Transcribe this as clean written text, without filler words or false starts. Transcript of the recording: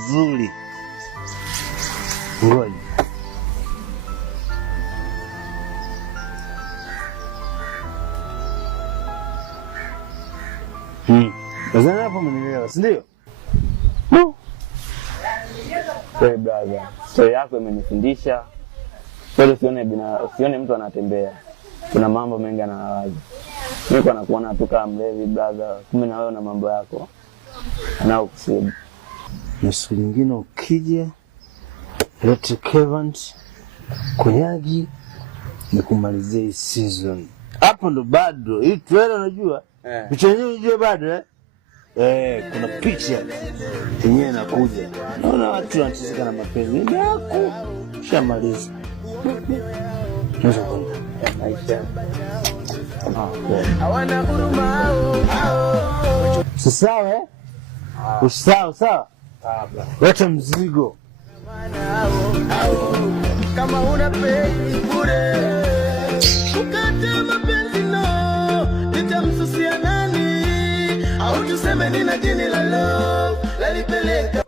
nzuri. Ngoja. Sasa hapo umenielewa, si ndio? No. Hey brother, story yako imenifundisha. Wewe usione mtu anatembea. Kuna mambo mengi anawaza. Mimi kwa nakuona tu kama mlevi brother, kumbe na wewe una mambo yako. Anao kusudi. Na siku nyingine ukija lete Kevin Konyagi ni kumalizia hii season. Hapo ndo bado. Hii trailer unajua? Picha yenyewe unajua bado kuna picha yenyewe inakuja. Naona watu wanateseka na mapenzi yako. Shamaliza. Ndio kwenda. Aisha. Hawana huruma hao. Sawa? Sawa. Leta mzigo. Kama una pesa bure. Ukata mapenzi no, nitamsusia nani? Au tuseme nina jini la love, lalipeleka